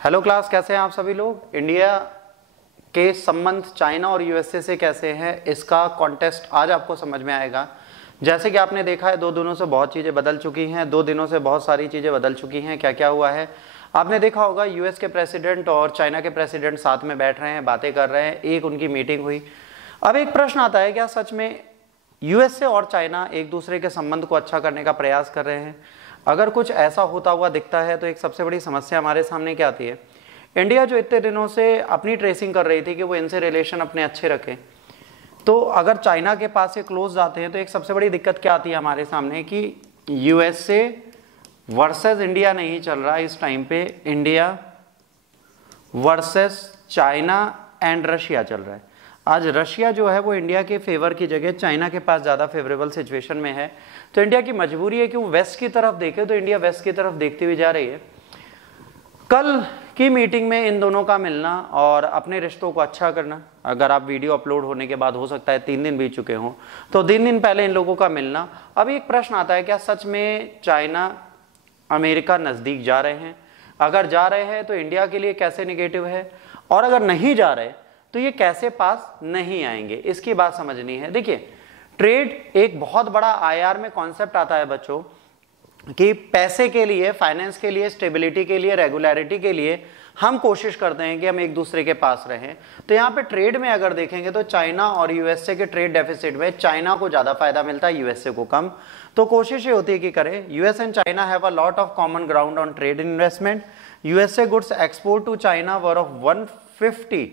Hello class, कैसे हैं आप सभी लोग। इंडिया के संबंध चाइना और यूएसए से कैसे हैं, इसका कॉन्टेस्ट आज आपको समझ में आएगा। जैसे कि आपने देखा है 2 दिनों से बहुत चीज़ें बदल चुकी हैं, 2 दिनों से बहुत सारी चीज़ें बदल चुकी हैं। क्या क्या हुआ है आपने देखा होगा। यूएस के प्रेसिडेंट और चाइना के प्रेसिडेंट साथ में बैठ रहे हैं, बातें कर रहे हैं, एक उनकी मीटिंग हुई। अब एक प्रश्न आता है, क्या सच में यूएसए और चाइना एक दूसरे के संबंध को अच्छा करने का प्रयास कर रहे हैं? अगर कुछ ऐसा होता हुआ दिखता है तो एक सबसे बड़ी समस्या हमारे सामने क्या आती है। इंडिया जो इतने दिनों से अपनी ट्रेसिंग कर रही थी कि वो इनसे रिलेशन अपने अच्छे रखें, तो अगर चाइना के पास से क्लोज जाते हैं तो एक सबसे बड़ी दिक्कत क्या आती है हमारे सामने कि यूएसए वर्सेस इंडिया नहीं चल रहा इस टाइम पे, India versus China and Russia चल रहा है। आज रशिया जो है वो इंडिया के फेवर की जगह चाइना के पास ज़्यादा फेवरेबल सिचुएशन में है। तो इंडिया की मजबूरी है कि वो वेस्ट की तरफ देखे, तो इंडिया वेस्ट की तरफ देखती हुई जा रही है। कल की मीटिंग में इन दोनों का मिलना और अपने रिश्तों को अच्छा करना, अगर आप वीडियो अपलोड होने के बाद हो सकता है 3 दिन बीत चुके हों, तो 3 दिन पहले इन लोगों का मिलना। अब एक प्रश्न आता है, क्या सच में चाइना अमेरिका नज़दीक जा रहे हैं? अगर जा रहे हैं तो इंडिया के लिए कैसे निगेटिव है, और अगर नहीं जा रहे तो ये कैसे पास नहीं आएंगे, इसकी बात समझनी है। देखिए, ट्रेड एक बहुत बड़ा आईआर में कॉन्सेप्ट आता है बच्चों कि पैसे के लिए, फाइनेंस के लिए, स्टेबिलिटी के लिए, रेगुलरिटी के लिए हम कोशिश करते हैं कि हम एक दूसरे के पास रहें। तो यहाँ पे ट्रेड में अगर देखेंगे तो चाइना और यूएसए के ट्रेड डेफिसिट में चाइना को ज़्यादा फायदा मिलता है, यूएसए को कम। तो कोशिश ये होती है कि करें, US and China have a lot of common ground on trade investment. USA goods export to China worth of 150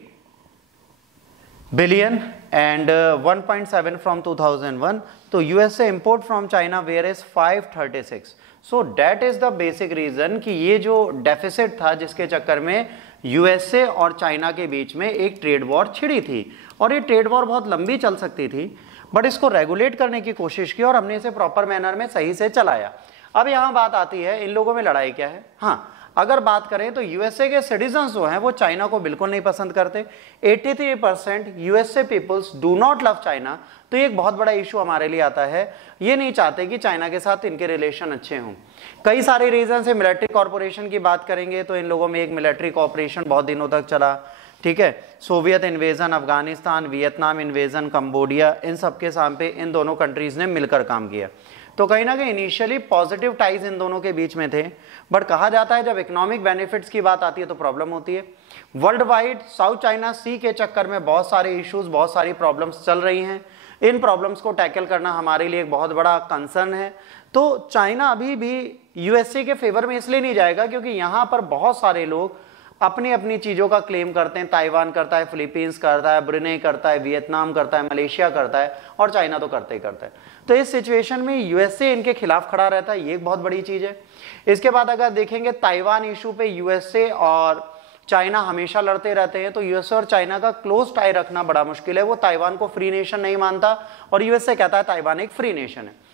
billion and 1.7 from 2001. तो USA import from China where is 536. So that is the basic reason कि ये जो deficit था जिसके चक्कर में USA और China के बीच में एक ट्रेड वॉर छिड़ी थी, और ये ट्रेड वॉर बहुत लंबी चल सकती थी, बट इसको रेगुलेट करने की कोशिश की और हमने इसे प्रॉपर मैनर में सही से चलाया। अब यहाँ बात आती है, इन लोगों में लड़ाई क्या है। हाँ, अगर बात करें तो यूएसए के सिटीजन्स जो हैं वो चाइना को बिल्कुल नहीं पसंद करते। 83% USA peoples do not love China. तो ये एक बहुत बड़ा इशू हमारे लिए आता है, ये नहीं चाहते कि चाइना के साथ इनके रिलेशन अच्छे हों। कई सारे रीजन से, मिलिट्री कॉर्पोरेशन की बात करेंगे तो इन लोगों में एक मिलिट्री कॉर्पोरेशन बहुत दिनों तक चला, ठीक है। Soviet invasion, Afghanistan, Vietnam invasion, Cambodia, इन सबके सामने इन दोनों कंट्रीज ने मिलकर काम किया। तो कहीं ना कहीं इनिशियली पॉजिटिव टाइज इन दोनों के बीच में थे, बट कहा जाता है जब इकोनॉमिक बेनिफिट्स की बात आती है तो प्रॉब्लम होती है। वर्ल्ड वाइड साउथ चाइना सी के चक्कर में बहुत सारे इश्यूज, बहुत सारी प्रॉब्लम्स चल रही हैं। इन प्रॉब्लम्स को टैकल करना हमारे लिए एक बहुत बड़ा कंसर्न है। तो चाइना अभी भी यूएसए के फेवर में इसलिए नहीं जाएगा क्योंकि यहाँ पर बहुत सारे लोग अपनी अपनी चीज़ों का क्लेम करते हैं। ताइवान करता है, फिलीपींस करता है, ब्रुनेई करता है, वियतनाम करता है, मलेशिया करता है, और चाइना तो करते ही करता है। तो इस सिचुएशन में यूएसए इनके खिलाफ खड़ा रहता है, ये एक बहुत बड़ी चीज़ है। इसके बाद अगर देखेंगे ताइवान इशू पे यूएसए और चाइना हमेशा लड़ते रहते हैं, तो यूएसए और चाइना का क्लोज टाई रखना बड़ा मुश्किल है। वो ताइवान को फ्री नेशन नहीं मानता और यूएसए कहता है ताइवान एक फ्री नेशन है।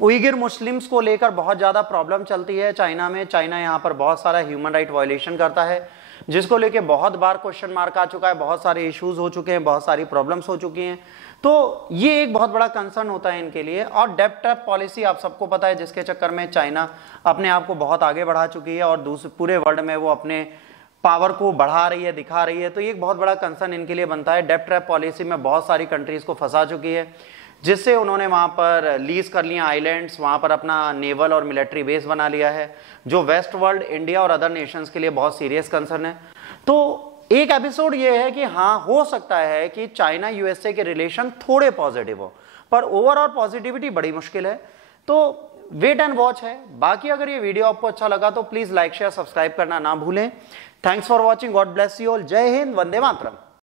उइगर मुस्लिम्स को लेकर बहुत ज़्यादा प्रॉब्लम चलती है चाइना में। चाइना यहाँ पर बहुत सारा ह्यूमन राइट वायलेशन करता है, जिसको लेके बहुत बार क्वेश्चन मार्क आ चुका है, बहुत सारे इश्यूज हो चुके हैं, बहुत सारी प्रॉब्लम्स हो चुकी हैं। तो ये एक बहुत बड़ा कंसर्न होता है इनके लिए। और डेब्ट ट्रैप पॉलिसी आप सबको पता है, जिसके चक्कर में चाइना अपने आप को बहुत आगे बढ़ा चुकी है और पूरे वर्ल्ड में वो अपने पावर को बढ़ा रही है, दिखा रही है। तो ये एक बहुत बड़ा कंसर्न इनके लिए बनता है। डेब्ट ट्रैप पॉलिसी में बहुत सारी कंट्रीज को फंसा चुकी है, जिससे उन्होंने वहाँ पर लीज कर लिया आइलैंड्स, वहाँ पर अपना नेवल और मिलिट्री बेस बना लिया है, जो वेस्ट वर्ल्ड, इंडिया और अदर नेशंस के लिए बहुत सीरियस कंसर्न है। तो एक एपिसोड ये है कि हाँ, हो सकता है कि चाइना यूएसए के रिलेशन थोड़े पॉजिटिव हो, पर ओवरऑल पॉजिटिविटी बड़ी मुश्किल है। तो वेट एंड वॉच है। बाकी अगर ये वीडियो आपको अच्छा लगा तो प्लीज लाइक, शेयर, सब्सक्राइब करना ना भूलें। Thanks for watching, God bless you all. जय हिंद, वंदे मातरम।